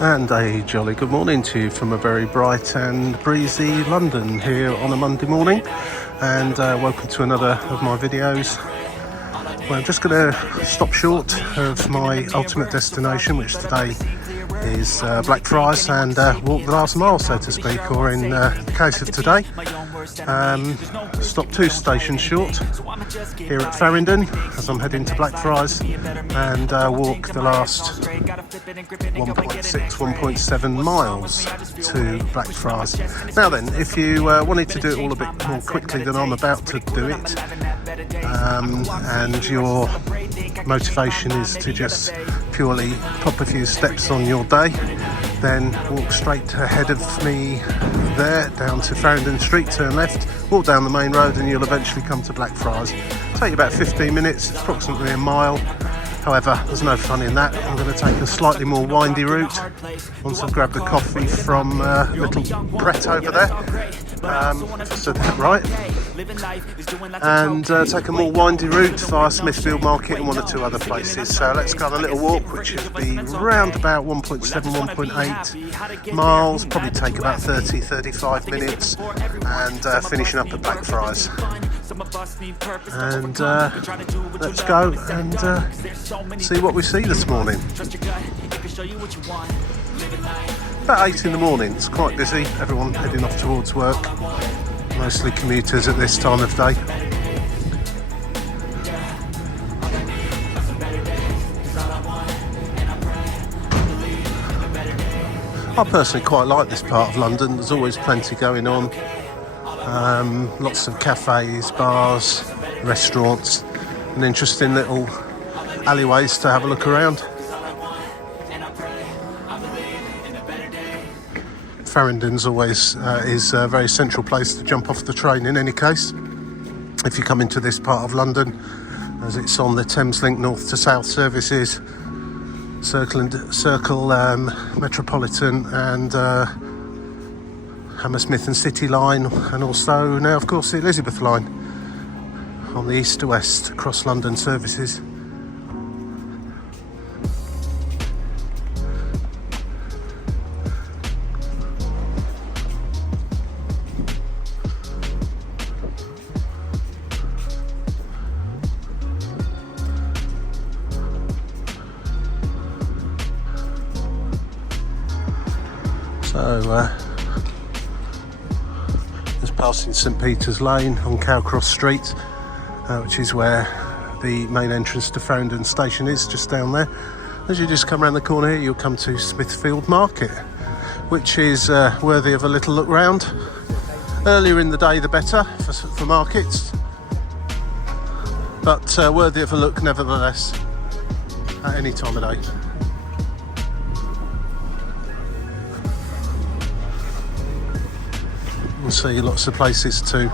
And a jolly good morning to you from a very bright and breezy London here on a Monday morning, and welcome to another of my videos. Well, I'm just going to stop short of my ultimate destination, which today is Blackfriars, and walk the last mile, so to speak, or in the case of today, stop 2 stations short here at Farringdon as I'm heading to Blackfriars, and walk the last 1.7 miles to Blackfriars. Now then, if you wanted to do it all a bit more quickly than I'm about to do it, and your motivation is to just purely pop a few steps on your day, then walk straight ahead of me there down to Farringdon Street, turn left, walk down the main road, and you'll eventually come to Blackfriars. Take you about 15 minutes, approximately a mile. However, there's no fun in that. I'm going to take a slightly more windy route once I've grabbed a coffee from little Brett over there, if I said that right, and take a more windy route via Smithfield Market and 1 or 2 other places. So let's go on a little walk, which should be round about 1.7, 1.8 miles, probably take about 30-35 minutes, and finishing up at Blackfriars. And let's go and see what we see this morning. About 8 in the morning, it's quite busy, everyone heading off towards work, mostly commuters at this time of day. I personally quite like this part of London. There's always plenty going on. Lots of cafes, bars, restaurants, and interesting little alleyways to have a look around. Farringdon's always is a very central place to jump off the train in any case, if you come into this part of London, as it's on the Thameslink north to south services, Circle Metropolitan and Hammersmith and City line, and also now of course the Elizabeth line on the east to west across London services. So just passing St Peter's Lane on Cowcross Street, which is where the main entrance to Farringdon station is, just down there. As you just come around the corner here, you'll come to Smithfield Market, which is worthy of a little look round. Earlier in the day the better for markets, but worthy of a look nevertheless at any time of day. You'll see lots of places to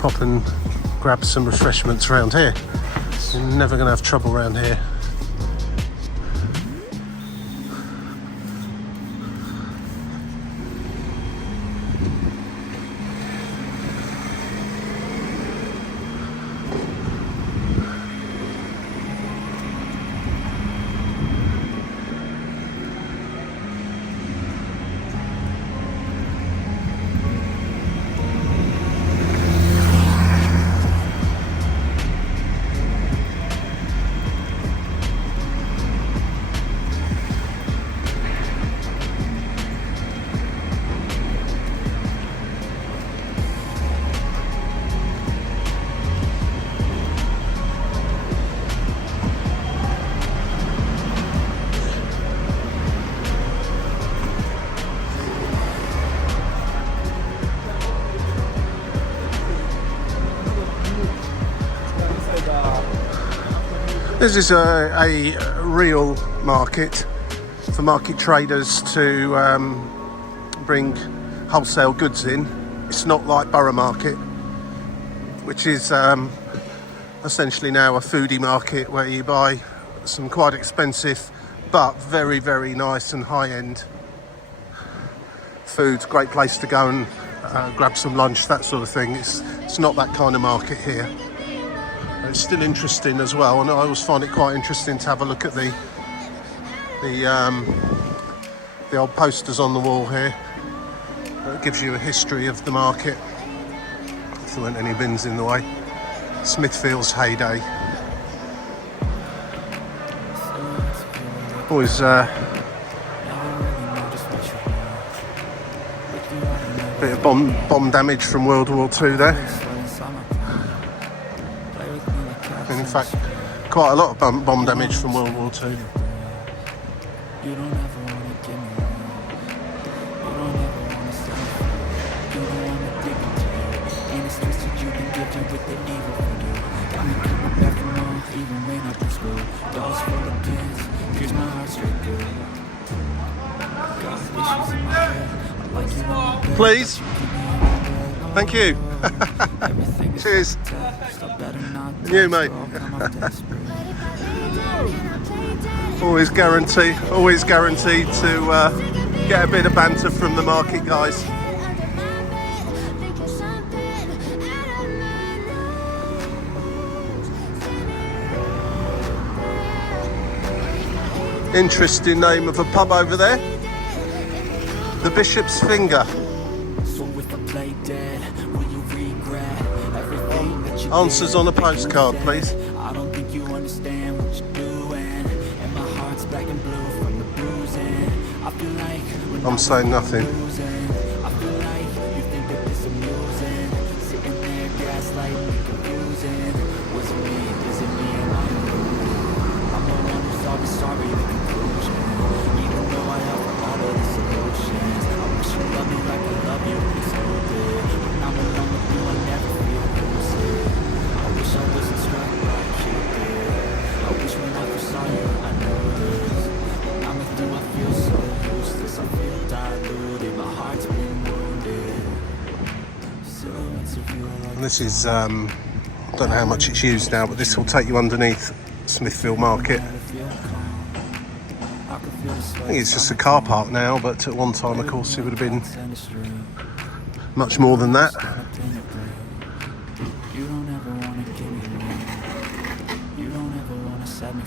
pop and grab some refreshments around here. You're never going to have trouble around here. This is a real market for market traders to bring wholesale goods in. It's not like Borough Market, which is essentially now a foodie market where you buy some quite expensive but very, very nice and high-end food. Great place to go and grab some lunch, that sort of thing. It's not that kind of market here. It's still interesting as well, and I always find it quite interesting to have a look at the the old posters on the wall here. It gives you a history of the market, if there weren't any bins in the way. Smithfield's heyday. Always bit of bomb damage from World War II there. In fact, quite a lot of bomb damage from World War II. Please. Thank you. Cheers. And you, mate. always guaranteed to get a bit of banter from the market guys. Interesting name of a pub over there. The Bishop's Finger. Answers on a postcard, please. I don't think you understand what you're doing, and my heart's black and blue from the bruising. I feel like I'm saying nothing. I feel like you think that this amusing, sitting there gaslighting and confusing. Was it me? Is it me? Am I I'm the one who's always sorry. The conclusion, even though I offer all of the solutions. I wish you loved me like I love you. It's so good. When I'm alone with you, I never feel lucid. I wish I wasn't struck like you did. I wish when I first saw you, I knew this. When I'm with you, I feel so useless. I feel diluted. My heart's been wounded. Silhouettes of you. And this is, I don't know how much it's used now, but this will take you underneath Smithfield Market. I think it's just a car park now, but at one time, of course, it would have been much more than that. You don't ever wanna give me away. You don't ever wanna set me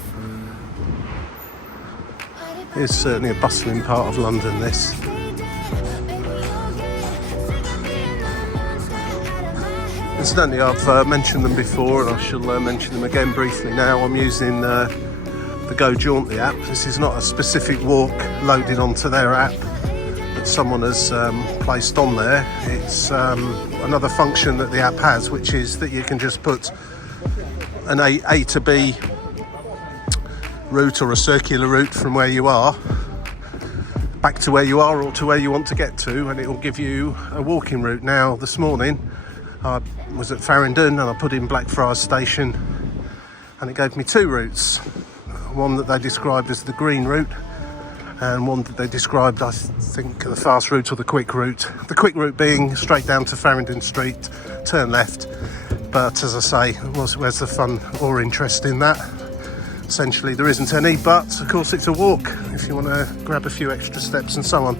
free. It's certainly a bustling part of London, this. Incidentally, I've mentioned them before, and I shall mention them again briefly now. I'm using the Go Jauntly app. This is not a specific walk loaded onto their app that someone has placed on there. It's another function that the app has, which is that you can just put an A to B route or a circular route from where you are back to where you are or to where you want to get to, and it will give you a walking route. Now, this morning I was at Farringdon and I put in Blackfriars station, and it gave me two routes. One that they described as the green route, and one that they described, I think, the fast route or the quick route. The quick route being straight down to Farringdon Street, turn left. But as I say, where's the fun or interest in that? Essentially, there isn't any, but of course it's a walk if you want to grab a few extra steps and so on.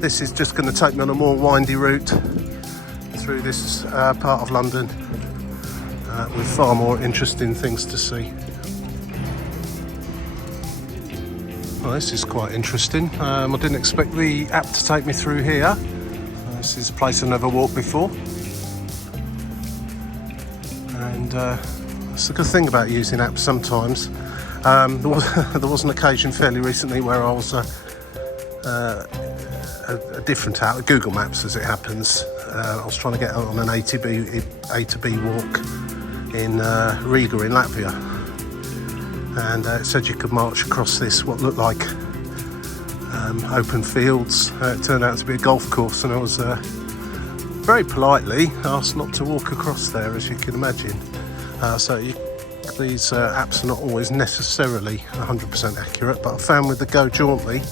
This is just going to take me on a more windy route through this part of London with far more interesting things to see. Well, this is quite interesting. I didn't expect the app to take me through here. This is a place I've never walked before. And it's a good thing about using apps sometimes. There was an occasion fairly recently where I was a different app, Google Maps as it happens. I was trying to get on an A to B walk in Riga in Latvia. And it said you could march across this, what looked like open fields. It turned out to be a golf course, and I was very politely asked not to walk across there, as you can imagine. These apps are not always necessarily 100% accurate, but I found with the Go Jauntly,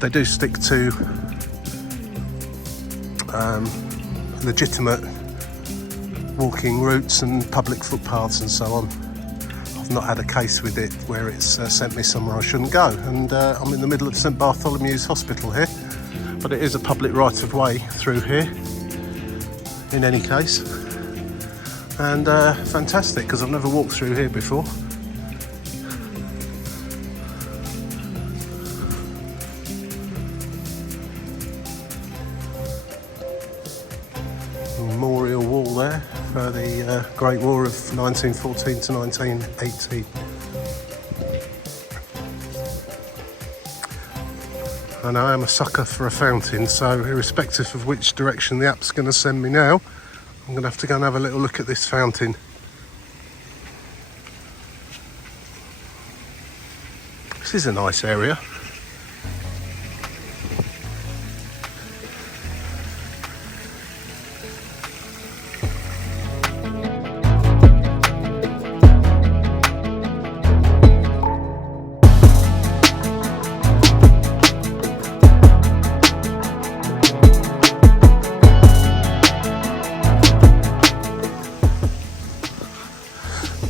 they do stick to legitimate walking routes and public footpaths and so on. I've not had a case with it where it's sent me somewhere I shouldn't go, and I'm in the middle of St Bartholomew's Hospital here, but it is a public right of way through here in any case, and fantastic because I've never walked through here before. for the Great War of 1914 to 1918. And I am a sucker for a fountain, so irrespective of which direction the app's going to send me now, I'm going to have to go and have a little look at this fountain. This is a nice area.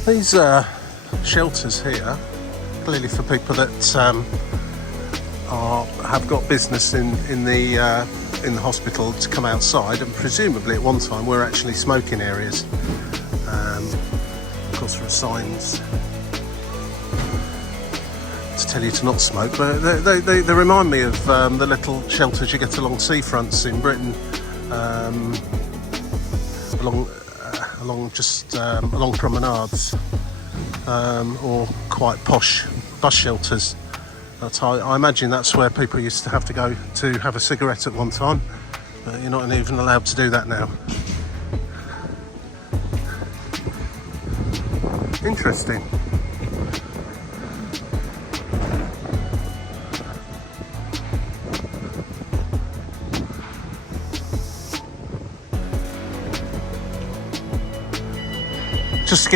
These shelters here, clearly for people that have got business in the hospital to come outside, and presumably at one time were actually smoking areas. Of course, there are signs to tell you to not smoke, but they remind me of the little shelters you get along seafronts in Britain, along promenades, or quite posh bus shelters. I imagine that's where people used to have to go to have a cigarette at one time, but you're not even allowed to do that now. Interesting. Just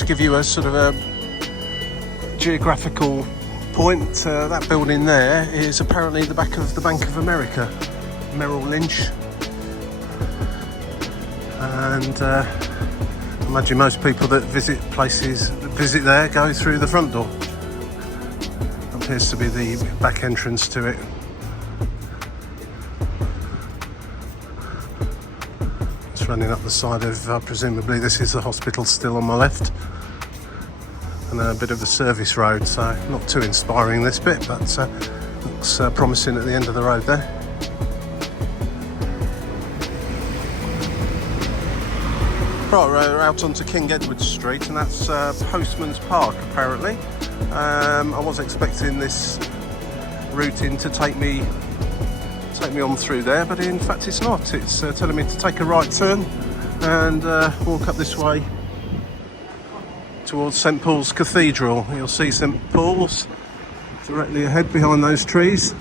to give you a sort of a geographical point, that building there is apparently the back of the Bank of America, Merrill Lynch, and I imagine most people that visit there go through the front door. Appears to be the back entrance to it. Running up the side of, presumably this is the hospital still on my left, and a bit of a service road, so not too inspiring this bit, but looks promising at the end of the road there. Right, we're out onto King Edward Street, and that's Postman's Park apparently. I was expecting this route in to take me on through there, but in fact it's not. It's telling me to take a right turn and walk up this way towards St Paul's Cathedral. You'll see St Paul's directly ahead behind those trees.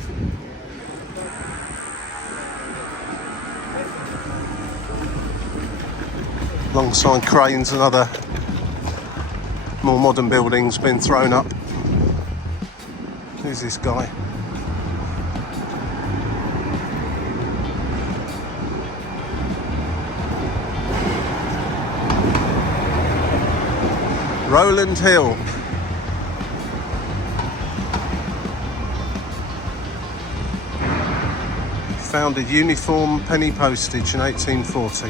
Alongside cranes and other more modern buildings being thrown up. Who's this guy? Rowland Hill. Founded uniform penny postage in 1840.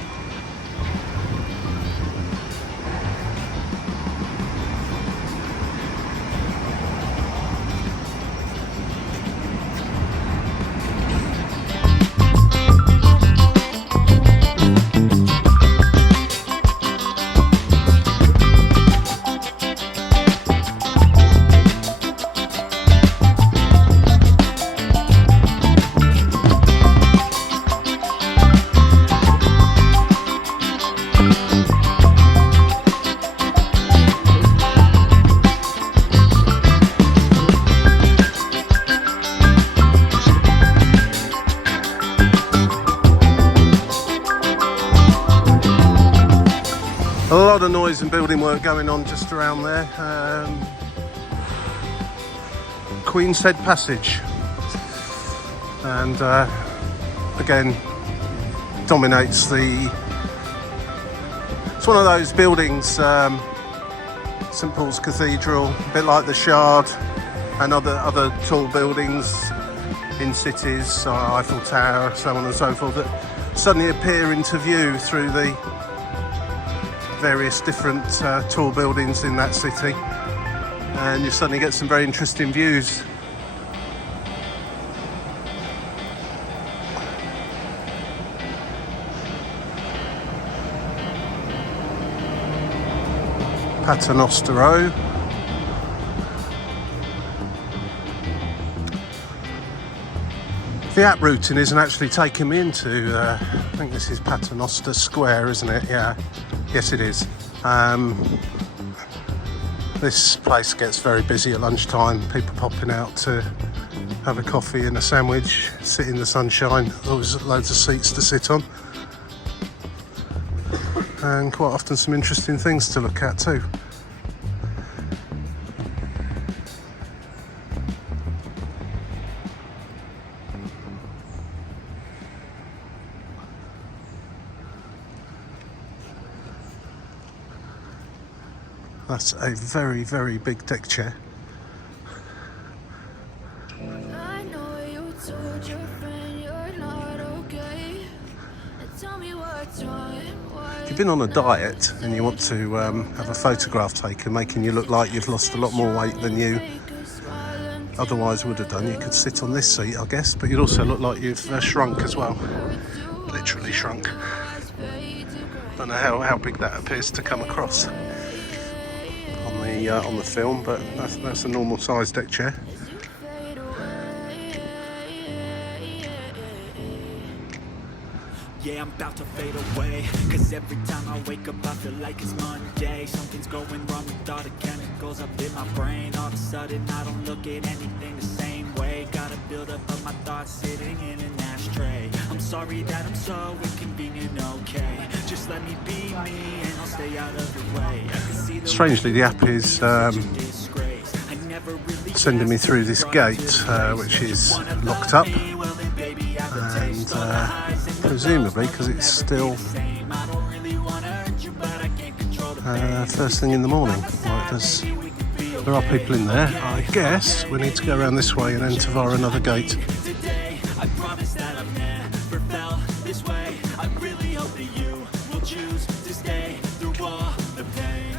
A lot of noise and building work going on just around there. Queen's Head Passage, and again dominates the. It's one of those buildings, St Paul's Cathedral, a bit like the Shard and other tall buildings in cities, Eiffel Tower, so on and so forth, that suddenly appear into view through the various different tall buildings in that city, and you suddenly get some very interesting views. Paternoster Row. The app routing isn't actually taking me into, I think this is Paternoster Square, isn't it? Yeah, yes it is. This place gets very busy at lunchtime, people popping out to have a coffee and a sandwich, sit in the sunshine. There's always loads of seats to sit on. And quite often some interesting things to look at too. That's a very, very big deck chair. I know you told your friend you're not okay. Tell me what's wrong and why. If you've been on a diet and you want to have a photograph taken making you look like you've lost a lot more weight than you otherwise would have done, you could sit on this seat, I guess, but you'd also look like you've shrunk as well. Literally shrunk. Don't know how big that appears to come across on the film, but that's a normal size deck chair. Yeah, I'm about to fade away, cause every time I wake up I feel like it's Monday. Something's going wrong with all the chemicals up in my brain. All of a sudden I don't look at anything the same way. Gotta build up of my thoughts sitting in an ashtray. I'm sorry that I'm so inconvenient, okay. Just let me be me and I'll stay out of the way. I can see the Strangely, the app is sending me through this gate, which is locked up, and presumably because it's still first thing in the morning. Right, there are people in there. I guess we need to go around this way and enter via another gate. I promise that I've never felt this way. I really hope that you will choose to stay through all the pain.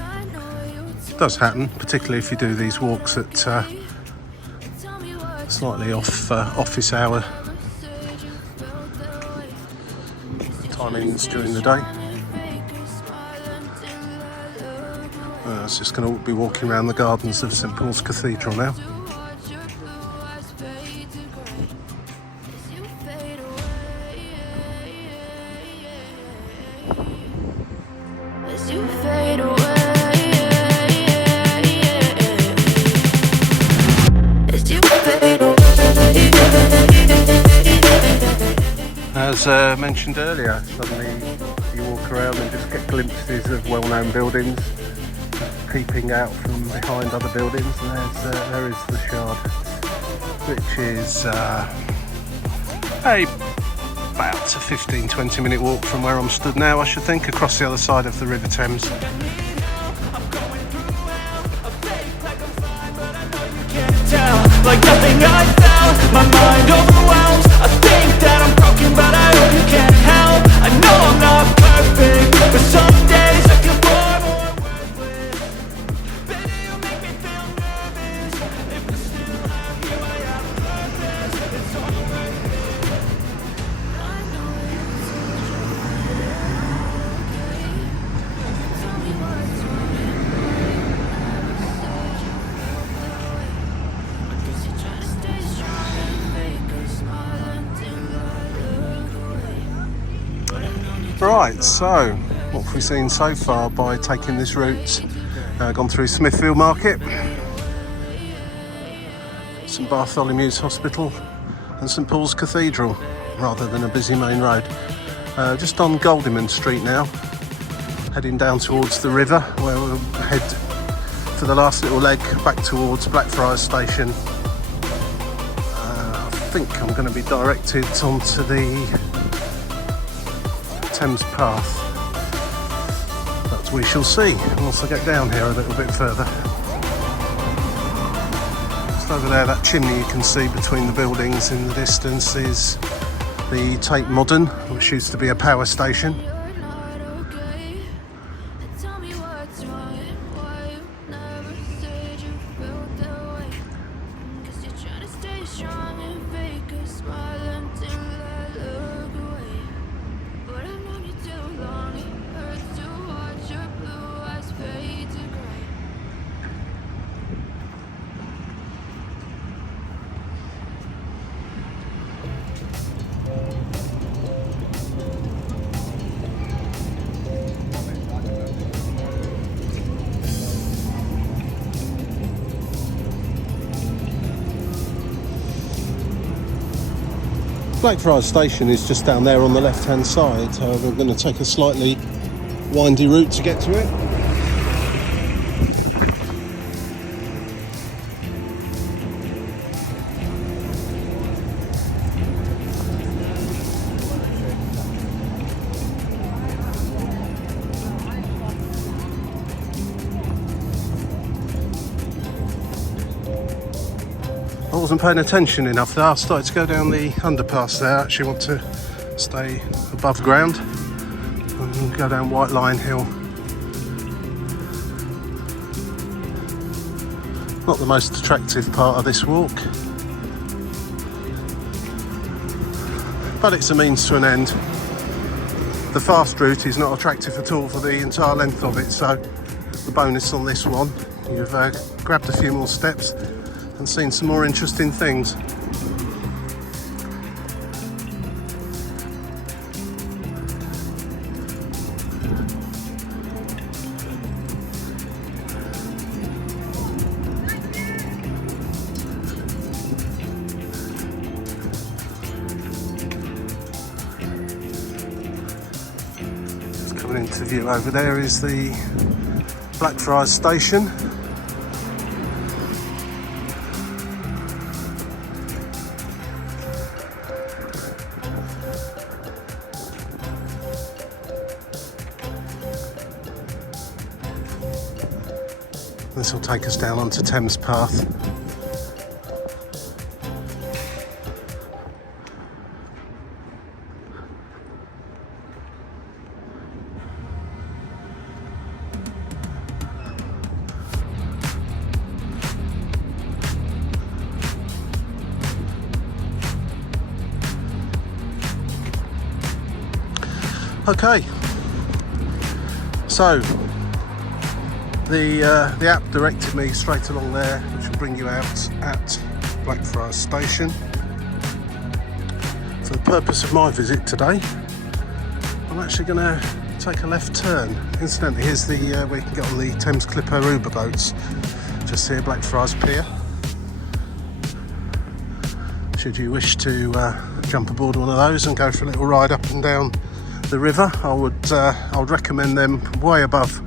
It does happen, particularly if you do these walks at slightly off office hour timings during the day. I was just going to be walking around the gardens of St Paul's Cathedral now. As you fade away. As mentioned earlier, suddenly you walk around and just get glimpses of well-known buildings peeping out from behind other buildings, and there is the Shard, which is about a 15-20 minute walk from where I'm stood now, I should think, across the other side of the River Thames. Like nothing I felt, my mind overwhelms. I think that I'm broken, but I hope you can't help. I know I'm not perfect, but some days I can pour more words with. Baby, you make me feel nervous. If I still have you, I have a purpose. It's alright. I know it's tell me what's wrong. Right, so what have we seen so far by taking this route? Gone through Smithfield Market, St Bartholomew's Hospital and St Paul's Cathedral, rather than a busy main road. Just on Goldman Street now, heading down towards the river, where we'll head for the last little leg back towards Blackfriars station. I think I'm going to be directed onto the Thames Path, but we shall see once I get down here a little bit further. Just over there, that chimney you can see between the buildings in the distance is the Tate Modern, which used to be a power station. Blackfriars station is just down there on the left hand side. We're going to take a slightly windy route to get to it. I wasn't paying attention enough there. I started to go down the underpass there. I actually want to stay above ground and go down White Lion Hill. Not the most attractive part of this walk, but it's a means to an end. The fast route is not attractive at all for the entire length of it, so the bonus on this one, you've grabbed a few more steps and seen some more interesting things. Just coming into view over there is the Blackfriars station. This will take us down onto Thames Path. Okay, so the app directed me straight along there, which will bring you out at Blackfriars station. For the purpose of my visit today, I'm actually going to take a left turn. Incidentally, here's the where you can get on the Thames Clipper Uber boats, just here, Blackfriars Pier. Should you wish to jump aboard one of those and go for a little ride up and down the river, I would recommend them way above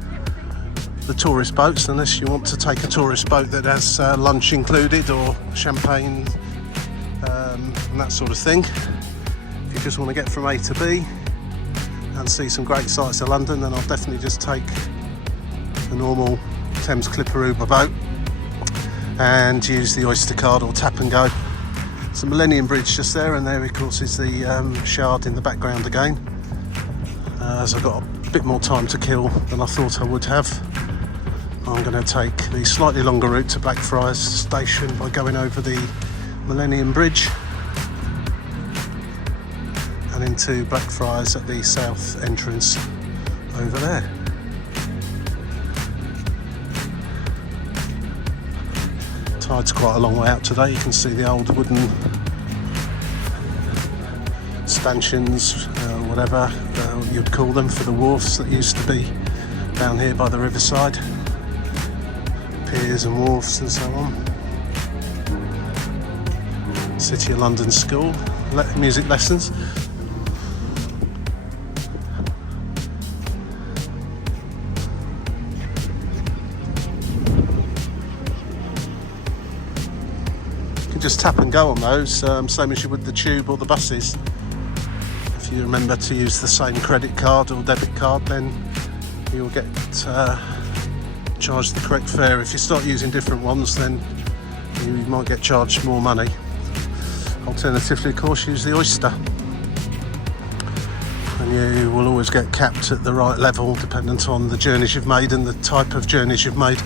the tourist boats, unless you want to take a tourist boat that has lunch included or champagne and that sort of thing. If you just want to get from A to B and see some great sights of London, then I'll definitely just take the normal Thames Clipper Uber boat and use the Oyster card or tap and go. It's the Millennium Bridge just there, and there of course is the Shard in the background again. As I've got a bit more time to kill than I thought I would have, I'm going to take the slightly longer route to Blackfriars station by going over the Millennium Bridge and into Blackfriars at the south entrance over there. Tide's quite a long way out today. You can see the old wooden stanchions, whatever you'd call them, for the wharfs that used to be down here by the riverside. Piers and wharfs and so on. City of London School, music lessons. You can just tap and go on those, same as you would the tube or the buses. If you remember to use the same credit card or debit card, then you'll get charged the correct fare. If you start using different ones, then you might get charged more money. Alternatively, of course, use the Oyster, and you will always get capped at the right level dependent on the journeys you've made and the type of journeys you've made.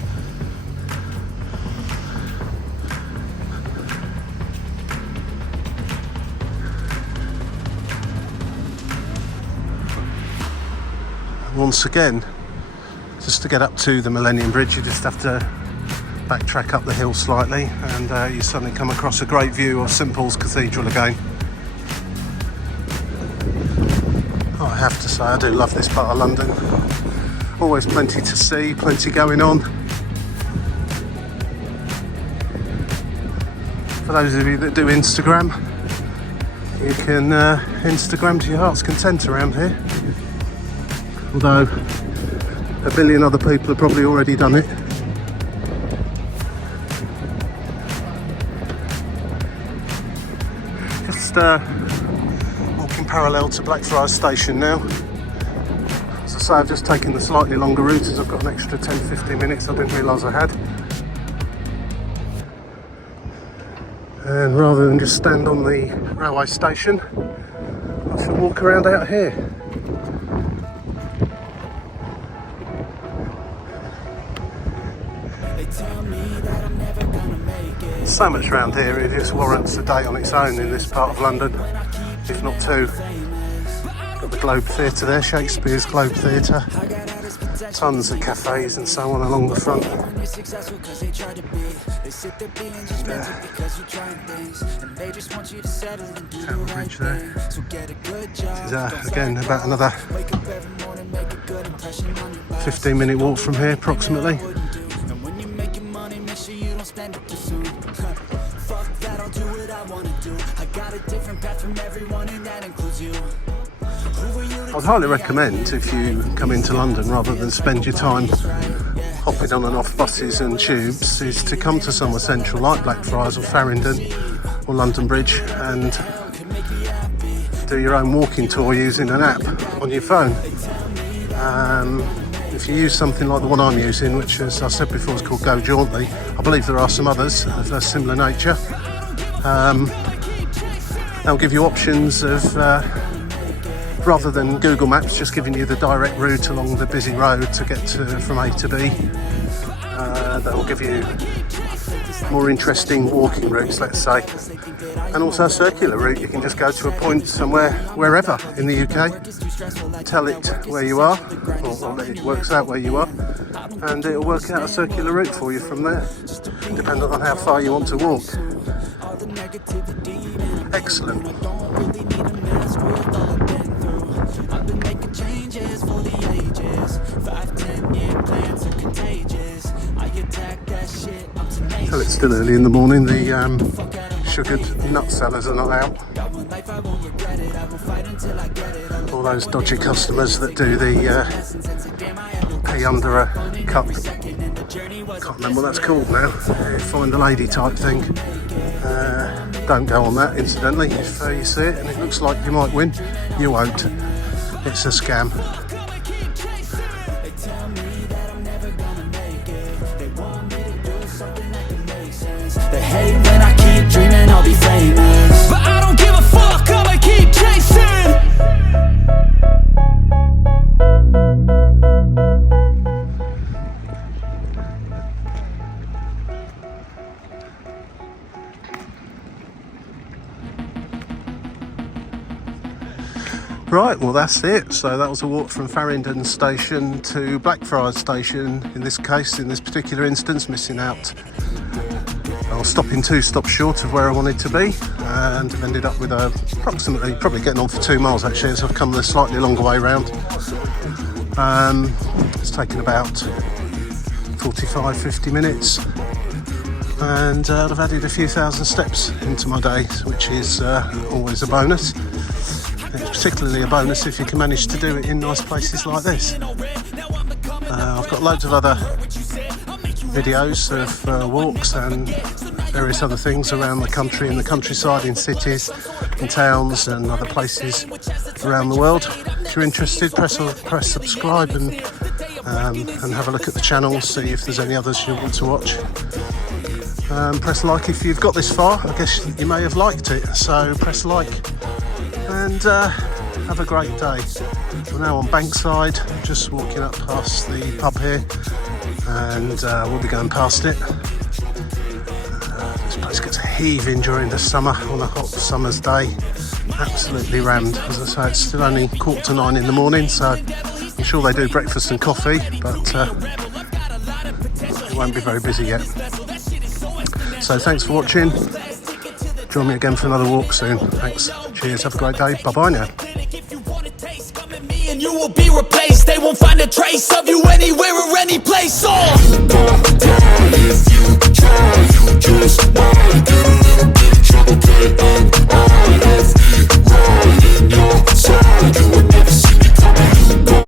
Once again, just to get up to the Millennium Bridge, you just have to backtrack up the hill slightly, and you suddenly come across a great view of St Paul's Cathedral again. Oh, I have to say, I do love this part of London. Always plenty to see, plenty going on. For those of you that do Instagram, you can Instagram to your heart's content around here. Although a billion other people have probably already done it. Just walking parallel to Blackfriars station now. As I say, I've just taken the slightly longer route as I've got an extra 10-15 minutes I didn't realise I had. And rather than just stand on the railway station, I shall walk around out here. So much around here, it just warrants a day on its own in this part of London, if not two. Got the Globe Theatre there, Shakespeare's Globe Theatre. Tons of cafes and so on along the front. Tower Bridge there. This is again about another 15-minute walk from here approximately. I'd highly recommend, if you come into London, rather than spend your time hopping on and off buses and tubes, is to come to somewhere central like Blackfriars or Farringdon or London Bridge and do your own walking tour using an app on your phone. If you use something like the one I'm using, which, as I said before, is called Go Jauntly, I believe there are some others of a similar nature. They'll give you options of, rather than Google Maps just giving you the direct route along the busy road to get from A to B, they'll give you more interesting walking routes, let's say, and also a circular route. You can just go to a point somewhere, wherever in the UK, tell it where you are, or it works out where you are, and it'll work out a circular route for you from there, depending on how far you want to walk. Excellent. So it's still early in the morning, the sugared nut sellers are not out. All those dodgy customers that do the pay under a cup, can't remember what that's called now, find a lady type thing. Don't go on that, incidentally. If you see it and it looks like you might win, you won't. It's a scam. They hate when I keep dreaming I'll be famous, but I don't give a fuck, I'ma keep chasing. Right, well that's it. So that was a walk from Farringdon station to Blackfriars station, in this case, in this particular instance, missing out. I was stopping 2 stops short of where I wanted to be, and ended up with approximately, probably getting on for 2 miles actually, as I've come the slightly longer way round. It's taken about 45-50 minutes, and I've added a few thousand steps into my day, which is always a bonus. It's particularly a bonus if you can manage to do it in nice places like this. I've got loads of other videos of walks and various other things around the country, in the countryside, in cities, in towns and other places around the world. If you're interested, press subscribe and have a look at the channel, see if there's any others you want to watch. Press like if you've got this far. I guess you may have liked it, so press like. And have a great day. We're now on Bankside, just walking up past the pub here, and we'll be going past it. This place gets heaving during the summer, on a hot summer's day. Absolutely rammed. As I say, it's still only 8:45 in the morning, so I'm sure they do breakfast and coffee, but it won't be very busy yet. So thanks for watching. Join me again for another walk soon. Thanks. Cheers. Have a great day. Bye-bye now. And you will be replaced. They won't find a trace of you anywhere or any place.